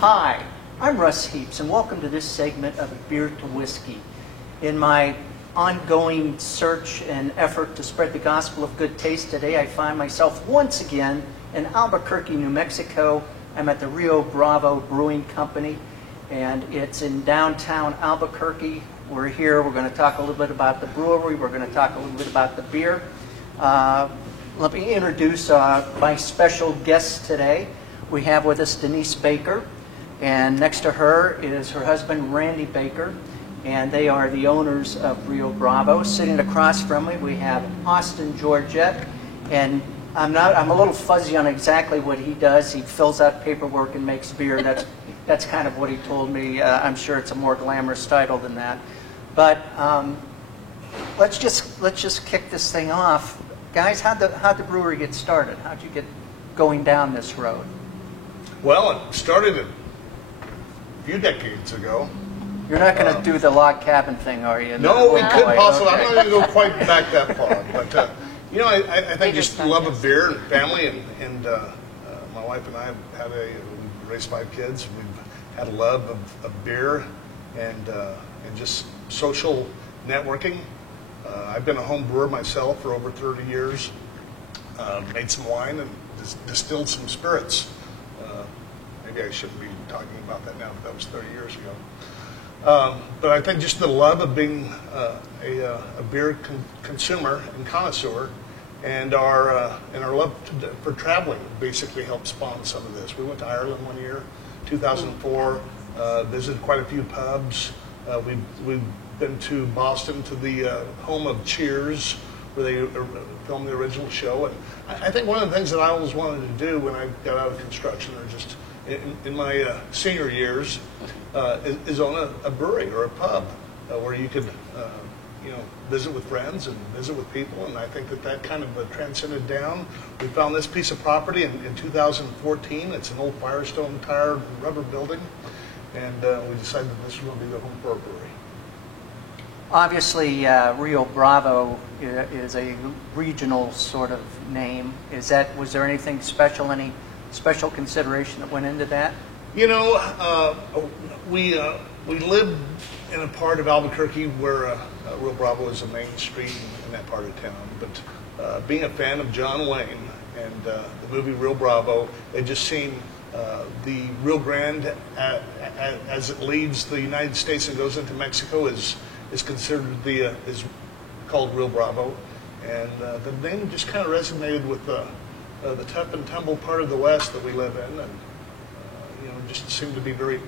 Hi, I'm Russ Heaps, and welcome to this segment of Beer to Whiskey. In my ongoing search and effort to spread the gospel of good taste today, I find myself once again in Albuquerque, New Mexico. I'm at the Rio Bravo Brewing Company, and it's in downtown Albuquerque. We're here. We're going to talk a little bit about the brewery. We're going to talk a little bit about the beer. Let me introduce my special guest today. We have with us Denise Baker, and next to her is her husband, Randy Baker, and they are the owners of Rio Bravo. Sitting across from me, we have Austin Georgette, and I'm a little fuzzy on exactly what he does. He fills out paperwork and makes beer. That's kind of what he told me. I'm sure it's a more glamorous title than that. But let's just kick this thing off. Guys, how'd the brewery get started? How'd you get going down this road? Well, it started a few decades ago. You're not going to do the log cabin thing, are you? No, we could possibly. Okay. I'm not going to go quite back that far. But, I think just the love of beer and family, and my wife and I have we raised 5 kids. We've had a love of beer and just social networking. I've been a home brewer myself for over 30 years. Made some wine and distilled some spirits. Maybe I shouldn't be talking about that now, but that was 30 years ago. But I think just the love of being a beer consumer and connoisseur, and our love for traveling basically helped spawn some of this. We went to Ireland one year, 2004. Visited quite a few pubs. We've been to Boston, to the home of Cheers, where they filmed the original show. And I think one of the things that I always wanted to do when I got out of construction, or just in my senior years, is own a brewery or a pub where you could, visit with friends and visit with people. And I think that kind of transcended down. We found this piece of property in 2014. It's an old Firestone tire rubber building, and we decided that this was going to be the home for our brewery. Obviously, Rio Bravo is a regional sort of name. Was there anything special, any special consideration that went into that? We live in a part of Albuquerque where Rio Bravo is a main street in that part of town. But being a fan of John Wayne and the movie Rio Bravo, it just seemed the Rio Grande, as it leaves the United States and goes into Mexico, is considered is called Rio Bravo, and the name just kind of resonated with the tough and tumble part of the West that we live in, and just seemed to be very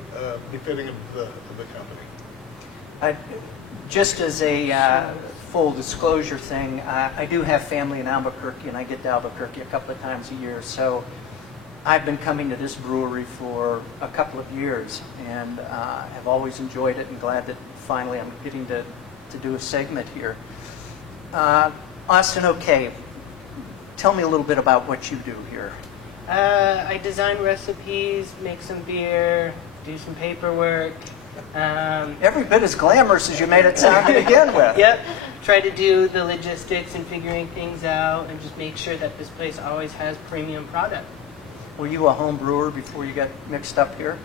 befitting of the company. Just as a full disclosure thing, I do have family in Albuquerque, and I get to Albuquerque a couple of times a year, so I've been coming to this brewery for a couple of years, and have always enjoyed it, and glad that finally I'm getting to do a segment here. Austin, okay, tell me a little bit about what you do here. I design recipes, make some beer, do some paperwork. Every bit as glamorous as you made it sound to begin with. Yep. Try to do the logistics and figuring things out, and just make sure that this place always has premium product. Were you a home brewer before you got mixed up here?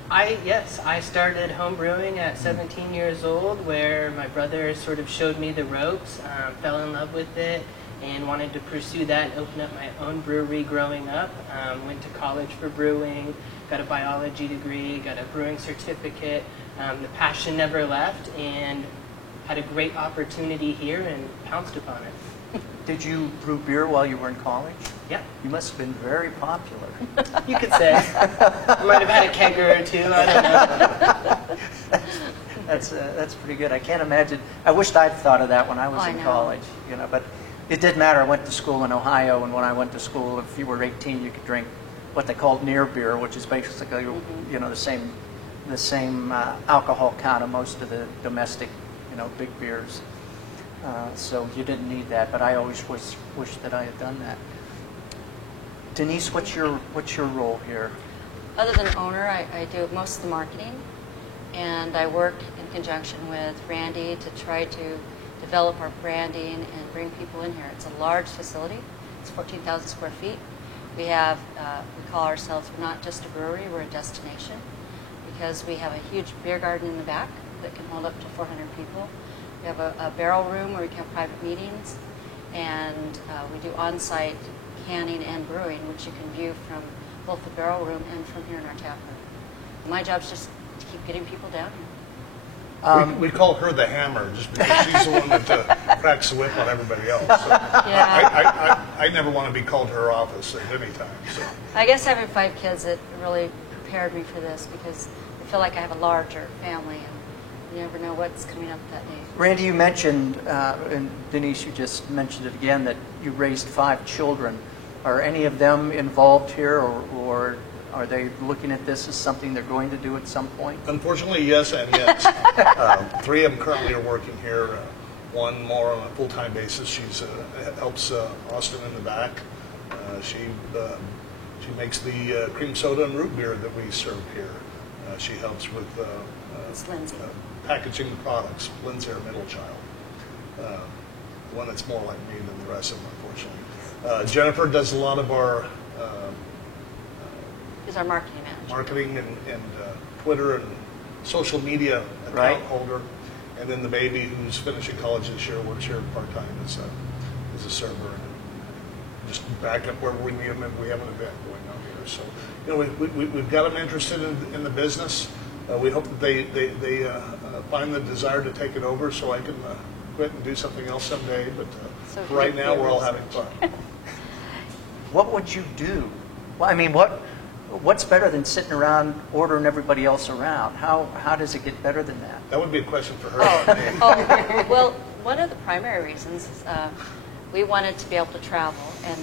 Yes, I started home brewing at 17 years old, where my brother sort of showed me the ropes, fell in love with it, and wanted to pursue that and open up my own brewery growing up. Went to college for brewing, got a biology degree, got a brewing certificate. The passion never left, and had a great opportunity here and pounced upon it. Did you brew beer while you were in college? Yeah. You must have been very popular. You could say. I might have had a kegger or two, I don't know. That's pretty good. I can't imagine. I wished I'd thought of that when I was in college. But it didn't matter. I went to school in Ohio, and when I went to school, if you were 18, you could drink what they called near beer, which is basically the same alcohol count of most of the domestic big beers. So you didn't need that, but I always wish that I had done that. Denise, what's your role here? Other than owner, I do most of the marketing, and I work in conjunction with Randy to try to develop our branding and bring people in here. It's a large facility. It's 14,000 square feet. We have, we call ourselves, we're not just a brewery, we're a destination. because we have a huge beer garden in the back that can hold up to 400 people. We have a barrel room where we can have private meetings, and we do on-site canning and brewing, which you can view from both the barrel room and from here in our tap room. My job is just to keep getting people down here. We call her the hammer just because she's the one that cracks the whip on everybody else. So Yeah. I never want to be called to her office at any time. So. I guess having 5 kids, it really prepared me for this because I feel like I have a larger family, and you never know what's coming up that day. Randy, you mentioned, and Denise, you just mentioned it again, that you raised 5 children. Are any of them involved here, or are they looking at this as something they're going to do at some point? Unfortunately, yes and yes. 3 of them currently are working here. One more on a full-time basis. She's helps Austin in the back. She makes the cream soda and root beer that we serve here. She helps with It's Lindsay. packaging the products. Lynn's our middle child, the one that's more like me than the rest of them, unfortunately. Jennifer does a lot of our He's our marketing manager. marketing and Twitter and social media account Right. holder. And then the baby, who's finishing college this year, works here part-time as a server. And just back up where we need them if we have an event going on here. So, you know, we've got them interested in the business. We hope that they find the desire to take it over so I can quit and do something else someday. But So for right great now, we're all research. having fun. What would you do? Well, I mean, what's better than sitting around ordering everybody else around? How does it get better than that? That would be a question for her. Oh, well, one of the primary reasons is we wanted to be able to travel, and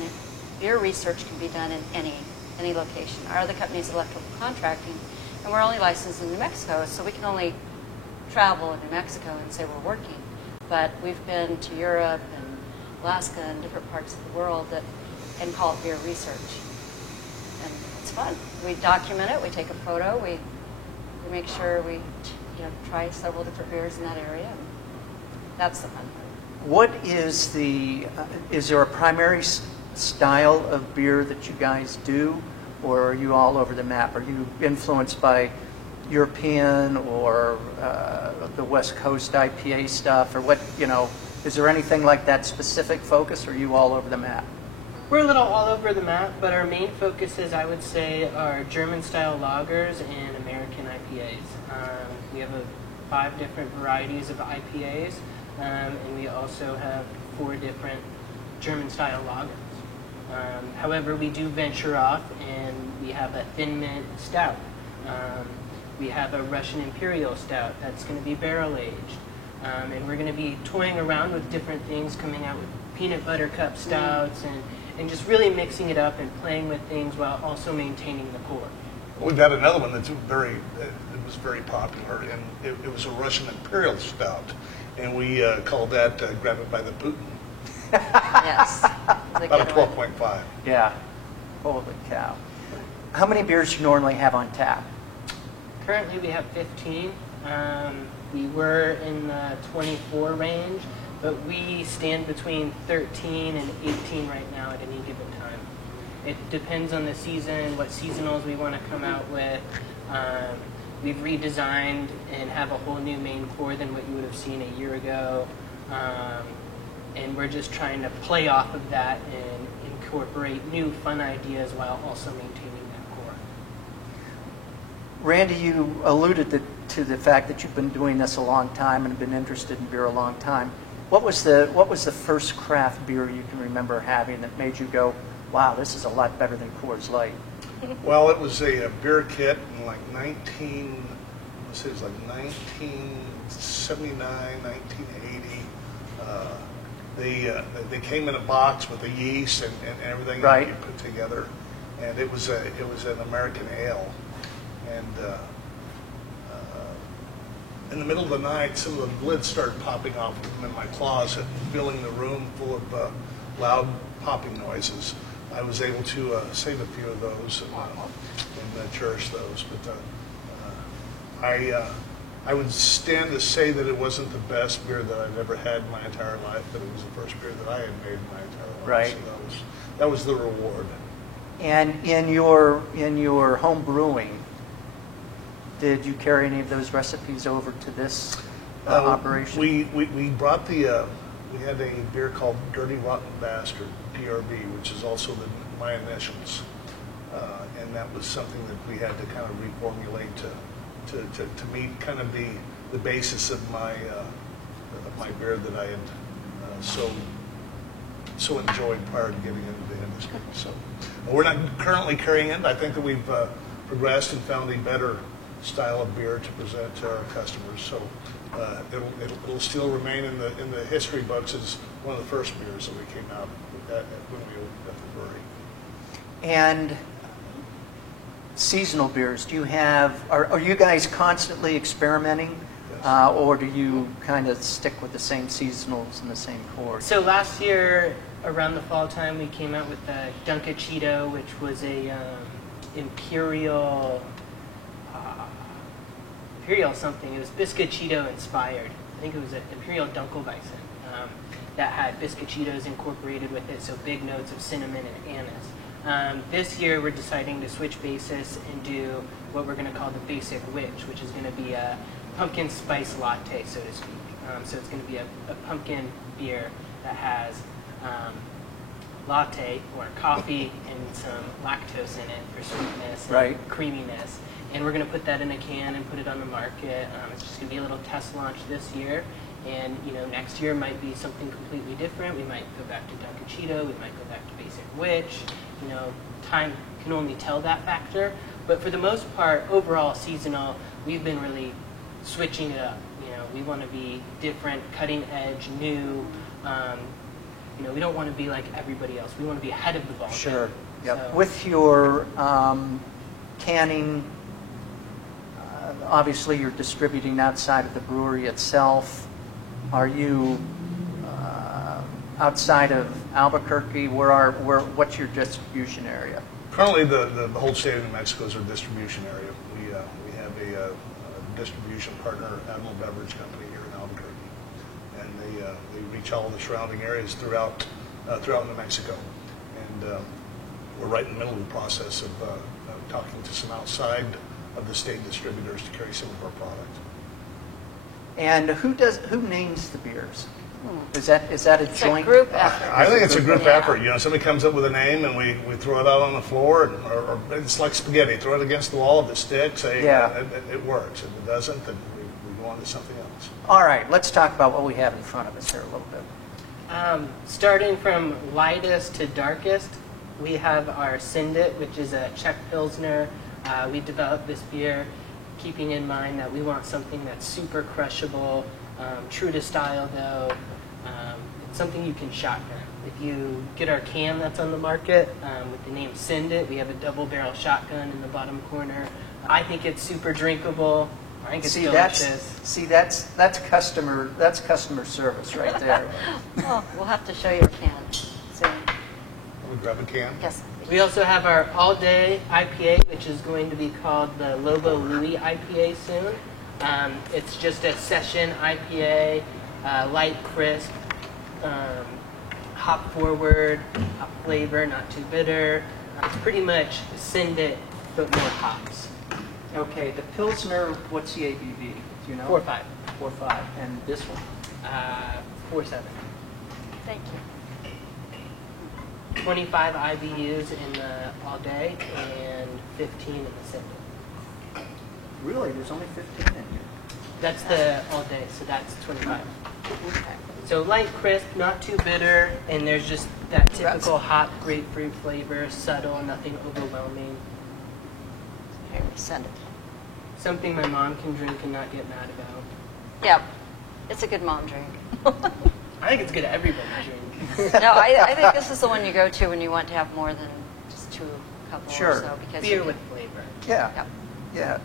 beer research can be done in any location. Our other company is electrical contracting, and we're only licensed in New Mexico, so we can only travel in New Mexico and say we're working. But we've been to Europe and Alaska and different parts of the world and call it beer research. And it's fun. We document it, we take a photo, we make sure we try several different beers in that area. And that's the fun part. What is is there a primary style of beer that you guys do, or are you all over the map? Are you influenced by European or the West Coast IPA stuff, or what, is there anything like that specific focus, or are you all over the map? We're a little all over the map, but our main focuses, I would say, are German-style lagers and American IPAs. We have 5 different varieties of IPAs, and we also have 4 different German-style lagers. However, we do venture off, and we have a Thin Mint Stout. We have a Russian Imperial Stout that's going to be barrel-aged. And we're going to be toying around with different things, coming out with peanut butter cup stouts, and just really mixing it up and playing with things while also maintaining the core. We've had another one that's it was very popular, and it was a Russian Imperial Stout, and we called that Grab It by the Putin. Yes. It's a About a good one. 12.5. Yeah. Holy cow. How many beers do you normally have on tap? Currently we have 15. We were in the 24 range, but we stand between 13 and 18 right now at any given time. It depends on the season, what seasonals we want to come out with. We've redesigned and have a whole new main core than what you would have seen a year ago. And we're just trying to play off of that and incorporate new fun ideas while also maintaining that core. Randy, you alluded to the fact that you've been doing this a long time and been interested in beer a long time. What was the first craft beer you can remember having that made you go, wow, this is a lot better than Coors Light? Well, it was a beer kit in like 1979, 1980. They came in a box with the yeast and everything Right. that you put together, and it was an American ale. And in the middle of the night, some of the lids started popping off in my closet, filling the room full of loud popping noises. I was able to save a few of those and cherish those. But I would stand to say that it wasn't the best beer that I've ever had in my entire life, but it was the first beer that I had made in my entire life. Right. So that was the reward. And in your home brewing, Did you carry any of those recipes over to this operation? We brought we had a beer called Dirty Rotten Bastard, DRB, which is also my initials. And that was something that we had to kind of reformulate to meet kind of the basis of my beer that I had so enjoyed prior to getting into the industry. So we're not currently carrying it. I think that we've progressed and found a better style of beer to present to our customers. So it'll still remain in the history books as one of the first beers that we came out with when we opened up the brewery. And seasonal beers, do you have, are you guys constantly experimenting? Yes. Or do you kind of stick with the same seasonals and the same cores? So last year, around the fall time, we came out with the Dunkachito, which was a imperial something. It was Biscochito inspired. I think it was an Imperial Dunkelweizen that had Biscochitos incorporated with it, so big notes of cinnamon and anise. This year, we're deciding to switch basis and do what we're going to call the Basic Witch, which is going to be a pumpkin spice latte, so to speak. So it's going to be a pumpkin beer that has latte or coffee and some lactose in it for sweetness and creaminess. And we're going to put that in a can and put it on the market. It's just going to be a little test launch this year. And next year might be something completely different. We might go back to Dunkachito. We might go back to Basic Witch. Time can only tell that factor. But for the most part, overall seasonal, we've been really switching it up. We want to be different, cutting edge, new. We don't want to be like everybody else. We want to be ahead of the ball. Sure. Yep. So, with your canning, obviously you're distributing outside of the brewery itself. Are you outside of Albuquerque? What's your distribution area? Currently, the whole state of New Mexico is our distribution area. We have a distribution partner, Admiral Beverage Company, here in Albuquerque, and they reach all the surrounding areas throughout New Mexico. And we're right in the middle of the process of talking to some outside of the state distributors to carry some of our product. And who names the beers? Is that a It's joint a group effort. I think it's a group Yeah. effort. Somebody comes up with a name and we throw it out on the floor, or it's like spaghetti. Throw it against the wall. If it sticks, it works. If it doesn't, then we go on to something else. All right, let's talk about what we have in front of us here a little bit. starting from lightest to darkest, we have our Sindit, which is a Czech Pilsner. We developed this beer keeping in mind that we want something that's super crushable, true to style though, something you can shotgun. If you get our can that's on the market with the name Sindit, we have a double barrel shotgun in the bottom corner. I think it's super drinkable. I think it's delicious. That's customer service right there. Well, we'll have to show you a can soon. We grab a can. Yes. We also have our all-day IPA, which is going to be called the Lobo Louie IPA soon. It's just a session IPA, light, crisp, hop forward, hop flavor, not too bitter. It's pretty much Sindit, but more hops. Okay, the Pilsner, what's the ABV? Do you know? 4.5. 4.5. And this one? 4.7. Thank you. 25 IBUs in the all-day and 15 in the Sindit. Really? There's only 15 in here. That's the all-day, so that's 25. Okay. So light, crisp, not too bitter, and there's just that typical hot grapefruit flavor, subtle, nothing overwhelming. Here, we send it. Something my mom can drink and not get mad about. Yeah, it's a good mom drink. I think it's good everybody drink. No, I think this is the one you go to when you want to have more than just two couples Sure. or so. Because Beer you with flavor. Yeah. Yep. Yeah,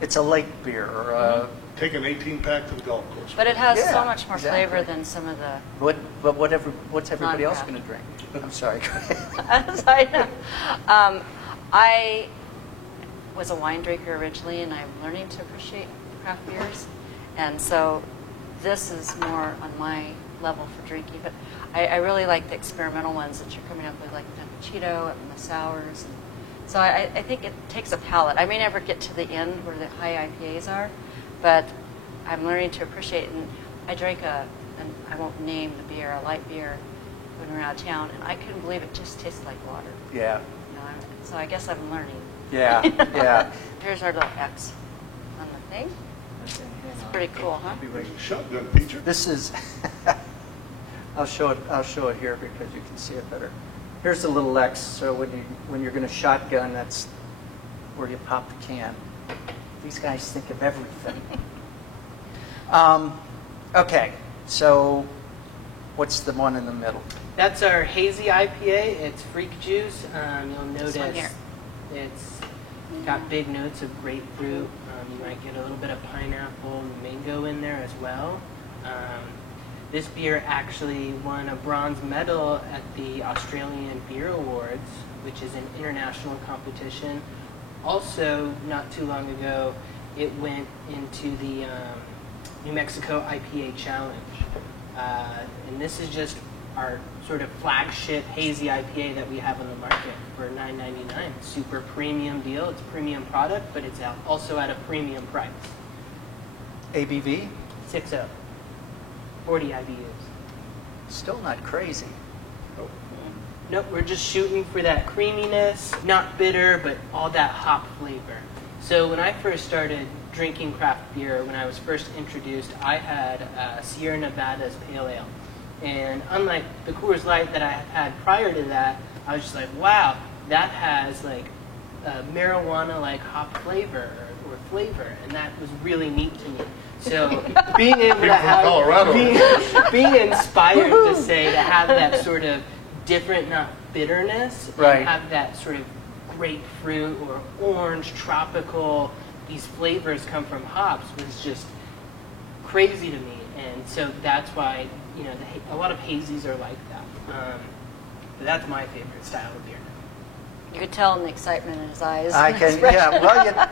it's a lake beer or Take an 18-pack to the golf course. But it has Yeah, so much more exactly. flavor than some of the. what's everybody else Non-craft. going to drink? I'm sorry. As I know. I was a wine drinker originally, and I'm learning to appreciate craft beers. And so this is more on my level for drinking. But I really like the experimental ones that you're coming up with, like the Cheeto and the sours. And So I think it takes a palate. I may never get to the end where the high IPAs are, but I'm learning to appreciate it. And I drank and I won't name the beer, a light beer, when we were out of town, and I couldn't believe it just tasted like water. Yeah. You know, so I guess I'm learning. Yeah. Yeah. Here's our little X on the thing. It's pretty cool, huh? Shotgun feature. This is. I'll show it here because you can see it better. Here's the little X. So when you're going to shotgun, that's where you pop the can. These guys think of everything. Okay, so what's the one in the middle? That's our hazy IPA. It's Freak Juice. You'll notice one here. it's got big notes of grapefruit. You might get a little bit of pineapple, mango in there as well. This beer actually won a bronze medal at the Australian Beer Awards, which is an international competition. Also, not too long ago, it went into the New Mexico IPA Challenge. And this is just our sort of flagship hazy IPA that we have on the market for $9.99. Super premium deal. It's a premium product, but it's also at a premium price. ABV? 6.0. 40 IBUs. Still not crazy. Nope, we're just shooting for that creaminess, not bitter, but all that hop flavor. So when I first started drinking craft beer, when I was first introduced, I had Sierra Nevada's Pale Ale. And unlike the Coors Light that I had prior to that, I was just like, wow, that has like marijuana-like hop flavor or flavor, and that was really neat to me. So being able to have, Colorado. being inspired to say, to have that sort of different, not bitterness, Right. and have that sort of grapefruit or orange, tropical, these flavors come from hops was just crazy to me. And so that's why, you know, a lot of hazies are like that. But that's my favorite style of beer. You could tell in the excitement in his eyes. I can, yeah. Well,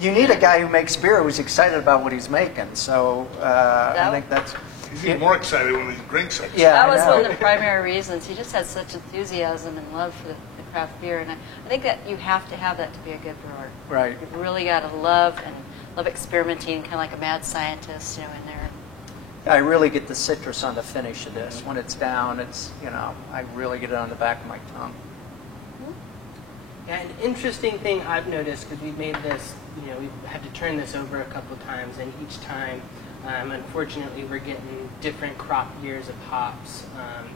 you need a guy who makes beer who's excited about what he's making. So I think that's. He's even more excited when he drinks it. Yeah, That I was know. one of the primary reasons. He just had such enthusiasm and love for the craft beer, and I think that you have to have that to be a good brewer. Right. You've really got to love experimenting, kind of like a mad scientist, you know, in there. I really get the citrus on the finish of this. When it's down, it's, you know, I really get it on the back of my tongue. Yeah, an interesting thing I've noticed, because we've made this, you know, we've had to turn this over a couple times, and each time, unfortunately, we're getting different crop years of hops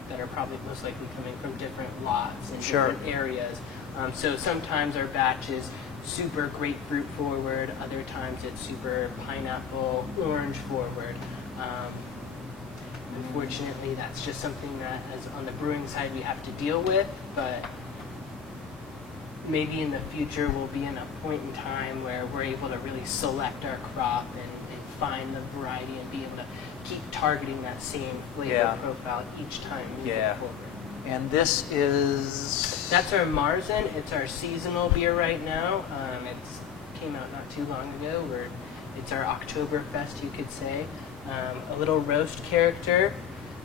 that are probably most likely coming from different lots and Sure. different areas. So sometimes our batch is super grapefruit forward, other times it's super pineapple, orange forward. Unfortunately, that's just something that, as on the brewing side, we have to deal with, but maybe in the future we'll be in a point in time where we're able to really select our crop and find the variety and be able to keep targeting that same flavor Yeah. profile each time we Yeah. move forward. And this is. That's our Marzen. It's our seasonal beer right now. It came out not too long ago. It's our Oktoberfest, you could say. A little roast character,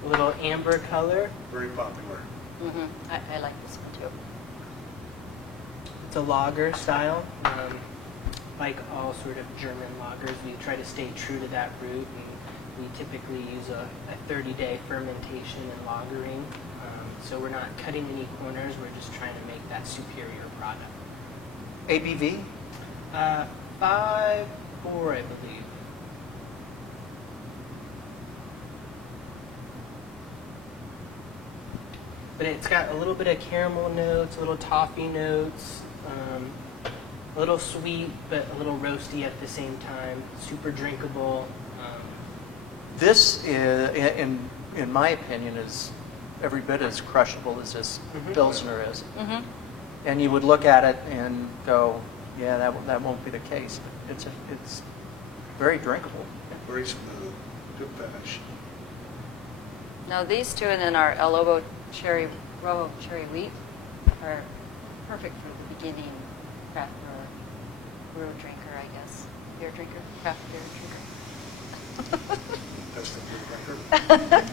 a little amber color. Very popular. Mm-hmm. I like this one too. It's a lager style. Like all sort of German lagers, we try to stay true to that root, and we typically use a 30-day fermentation and lagering. So we're not cutting any corners, we're just trying to make that superior product. ABV? 5.4, I believe. But it's got a little bit of caramel notes, a little toffee notes, a little sweet, but a little roasty at the same time. Super drinkable. This, is, in my opinion, is every bit as crushable as this Mhm. Pilsner is. Mm-hmm. And you would look at it and go, yeah, that won't be the case. It's very drinkable. Very smooth. Good finish. Now these two and then our El Lobo cherry wheat are perfect for the beginning craft brewer drinker, I guess. Beer drinker, craft beer drinker. That's the good record.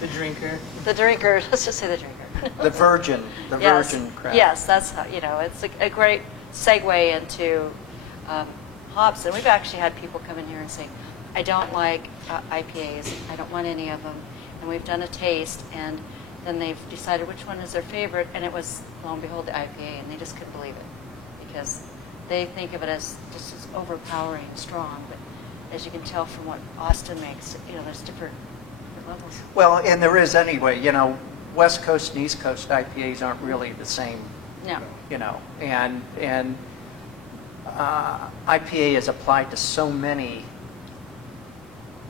The drinker. The drinker, let's just say the drinker. The virgin Yes. craft. Yes, that's how, it's a great segue into hops. And we've actually had people come in here and say, I don't like IPAs. I don't want any of them. And we've done a taste, and then they've decided which one is their favorite, and it was, lo and behold, the IPA, and they just couldn't believe it because they think of it as just as overpowering, strong. But as you can tell from what Austin makes, there's different levels. Well, and there is anyway. West Coast and East Coast IPAs aren't really the same. No. And IPA is applied to so many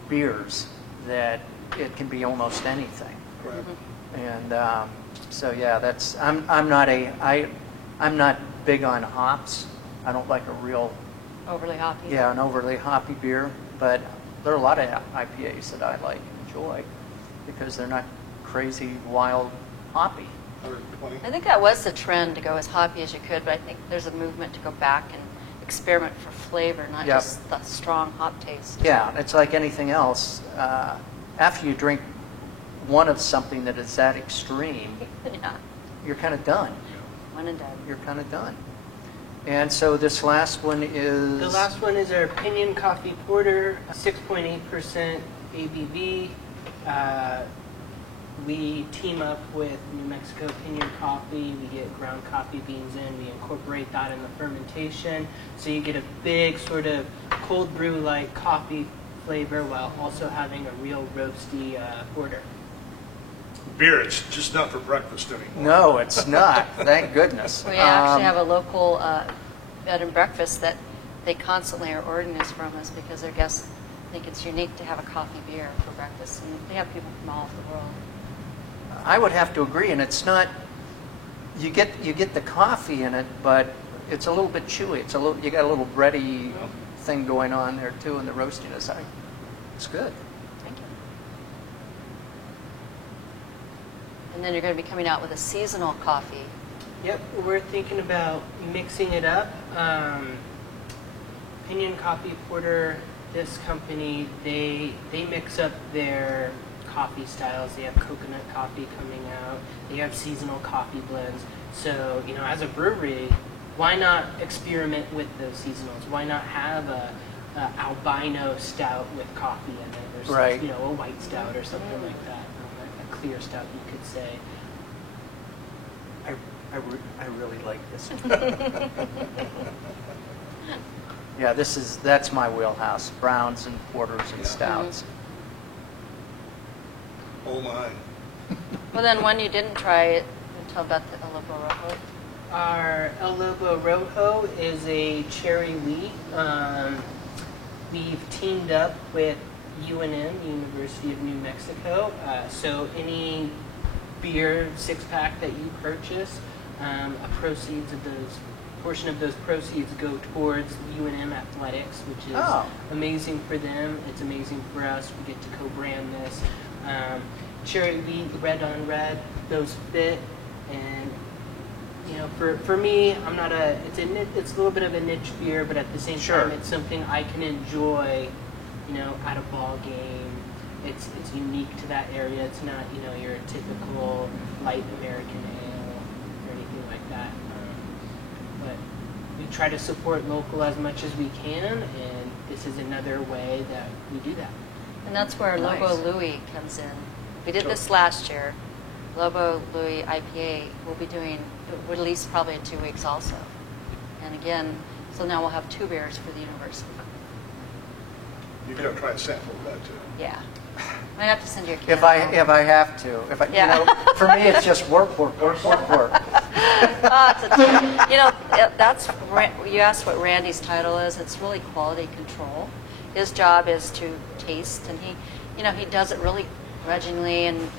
beers that it can be almost anything. Correct. And so yeah, I'm not big on hops. I don't like a real Overly hoppy. an overly hoppy beer, but there are a lot of IPAs that I like and enjoy because they're not crazy wild hoppy. 120. I think that was the trend, to go as hoppy as you could, but I think there's a movement to go back and experiment for flavor, not Yep. just the strong hop taste. Yeah, it's like anything else. After you drink one of something that is that extreme, Yeah, you're kind of done. one and done. You're kind of done. And so this last one is... The last one is our Pinion Coffee Porter, 6.8% ABV. We team up with New Mexico Pinion Coffee. We get ground coffee beans in. We incorporate that in the fermentation. So you get a big sort of cold brew-like coffee flavor while also having a real roasty porter. Beer, it's just not for breakfast anymore. No, it's not. Thank goodness. We actually have a local bed and breakfast that they constantly are ordering this from us because their guests think it's unique to have a coffee beer for breakfast, and they have people from all over the world. I would have to agree, and it's not. You get the coffee in it, but it's a little bit chewy. You got a little bready thing going on there too, in the roastiness. It's good. Thank you. And then you're going to be coming out with a seasonal coffee. Yep, we're thinking about mixing it up. Pinion Coffee Porter, this company, they mix up their coffee styles. They have coconut coffee coming out. They have seasonal coffee blends. So, as a brewery, why not experiment with those seasonals? Why not have a albino stout with coffee in it, or Right. a white stout or something like that, a clear stout, you could say. I really like this one. Yeah, that's my wheelhouse. Browns and porters and stouts. Oh my. Well, then one you didn't try, tell about the El Lobo Rojo. Our El Lobo Rojo is a cherry wheat. We've teamed up with UNM, University of New Mexico. So any beer 6-pack that you purchase, a portion of those proceeds go towards UNM Athletics, which is amazing for them. It's amazing for us. We get to co-brand this. Cherry wheat, red on red, those fit. And for me, it's a little bit of a niche beer, but at the same time, it's something I can enjoy, at a ball game. It's unique to that area. It's not, your typical light American ale or anything like that. But we try to support local as much as we can, and this is another way that we do that. And that's where Nice. Lobo Louis comes in. We did this last year. Lobo Louis IPA we'll be doing, release probably in 2 weeks also. And again, so now we'll have 2 beers for the university. You've got to try a sample of that too. Yeah. I have to send you a can. If I have to, Yeah. for me it's just work. That's you asked what Randy's title is. It's really quality control. His job is to taste, and he does it really grudgingly and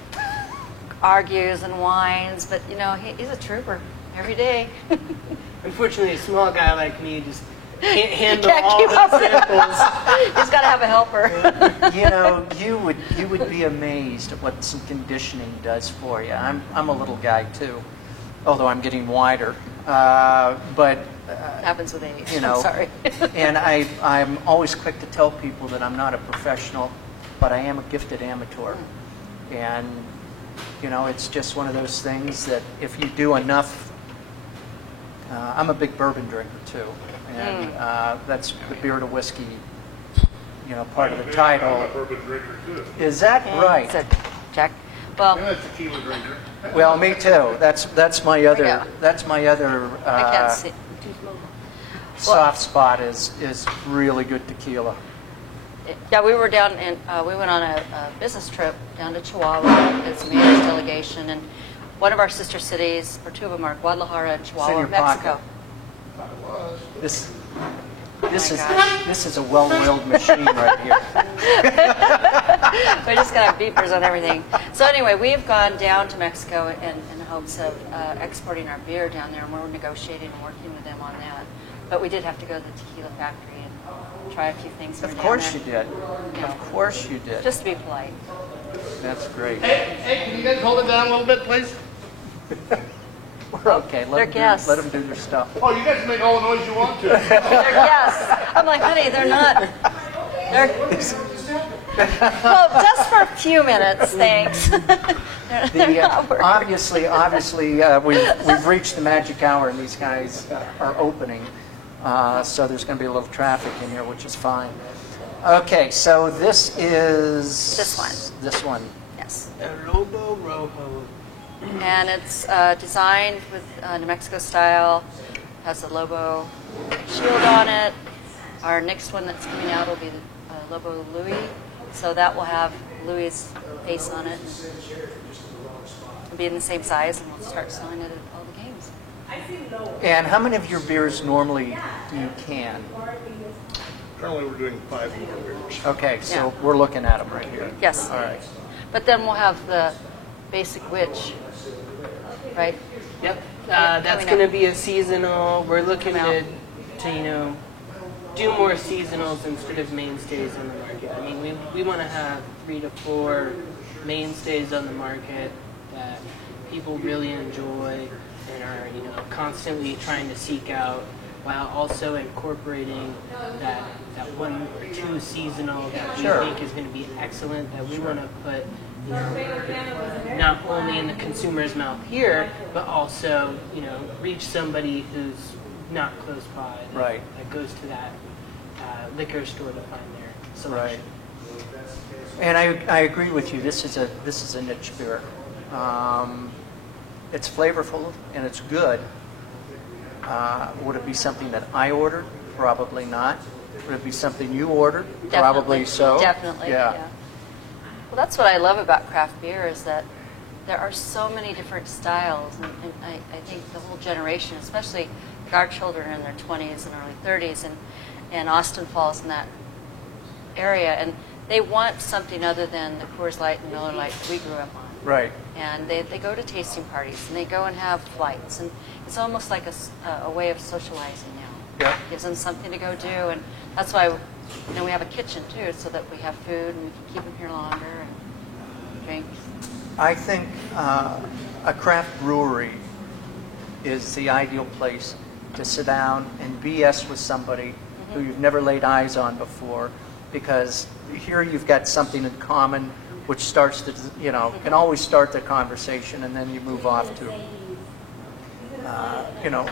argues and whines, but he's a trooper every day. Unfortunately, a small guy like me just can't handle can't all keep the up with it. samples. He's got to have a helper. You would be amazed at what some conditioning does for you. I'm a little guy too, although I'm getting wider. But Happens with age. I'm sorry. And I'm always quick to tell people that I'm not a professional, but I am a gifted amateur. And You know, it's just one of those things that if you do enough, I'm a big bourbon drinker too, and that's the beer to whiskey, you know, part of the title. I'm a bourbon drinker too. Is that right? So, Jack. Well, I'm a tequila drinker. Well, me too. That's my other Yeah. uh, I can't see. soft spot is really good tequila. Yeah, we were down and we went on a business trip down to Chihuahua. It's a mayor's delegation, and one of our sister cities, or two of them, are Guadalajara and Chihuahua, your Mexico. This my is gosh. this is a well-oiled machine right here. We just got beepers on everything. So anyway, we've gone down to Mexico in hopes of exporting our beer down there, and we're negotiating and working with them on that. But we did have to go to the tequila factory and try a few things. Of course you did. Of course you did. Just to be polite. That's great. Hey, can you guys hold it down a little bit, please? We're okay. They're guests. Let them do their stuff. Oh, you guys make all the noise you want to. They're guests. I'm like, honey, they're not. They're. Well, just for a few minutes, thanks. They're not working. Obviously, we've reached the magic hour, and these guys are opening. So there's going to be a little traffic in here, which is fine. Okay, so this is This one. This one. Yes. El Lobo Rojo. And it's designed with New Mexico style. Has a Lobo shield on it. Our next one that's coming out will be the Lobo Louis. So that will have Louis' face on it. It'll be in the same size, and we'll start selling it at all the games. And how many of your beers normally do you can? Currently, we're doing 5 more beers. Okay, so Yeah. we're looking at them right here. Yes. All right. But then we'll have the basic witch, right? Yep. That's Coming going to up. be a seasonal. We're looking Come out. to do more seasonals instead of mainstays on the market. I mean, we want to have 3 to 4 mainstays on the market that people really enjoy and are, constantly trying to seek out, while also incorporating that 1 or 2 seasonal that we Sure. think is going to be excellent, that we want to put not only in the consumer's mouth here, but also, reach somebody who's not close by, Right. that goes to that liquor store to find their Right. selection. And I agree with you. This is a niche beer. It's flavorful and it's good. Would it be something that I ordered? Probably not. Would it be something you ordered? Probably so. Definitely. Yeah. Well, that's what I love about craft beer is that there are so many different styles, and I think the whole generation, especially our children in their 20s and early 30s, and Austin falls in that area, and they want something other than the Coors Light and Miller Lite we grew up on. Right. And they go to tasting parties, and they go and have flights, and it's almost like a way of socializing now. Yeah. Gives them something to go do, and that's why we have a kitchen too, so that we have food and we can keep them here longer and drink. I think a craft brewery is the ideal place to sit down and BS with somebody who you've never laid eyes on before, because here you've got something in common, which starts to, can always start the conversation, and then you move off to,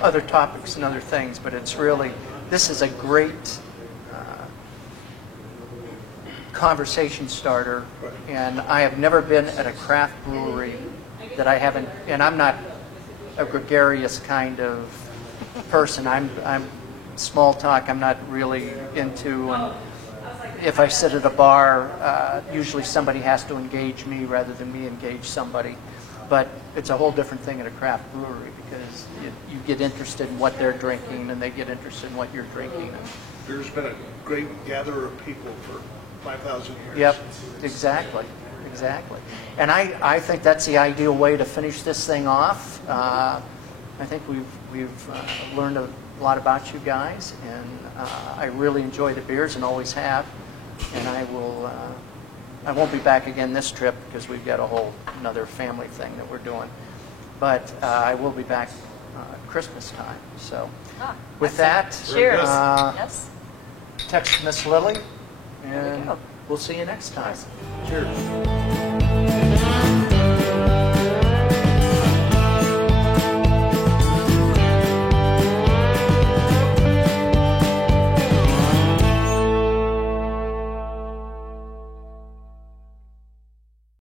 other topics and other things. But it's really, this is a great conversation starter, and I have never been at a craft brewery that I haven't, and I'm not a gregarious kind of person. I'm small talk, I'm not really into, and if I sit at a bar, usually somebody has to engage me rather than me engage somebody. But it's a whole different thing at a craft brewery, because you get interested in what they're drinking, and they get interested in what you're drinking. Beer's been a great gatherer of people for 5,000 years. Yep, exactly. And I think that's the ideal way to finish this thing off. I think we've learned a lot about you guys, and I really enjoy the beers and always have. And I won't be back again this trip because we've got another family thing that we're doing. But I will be back Christmas time. So with that, Cheers. yes. Text Miss Lily, and go. we'll see you next time. Cheers.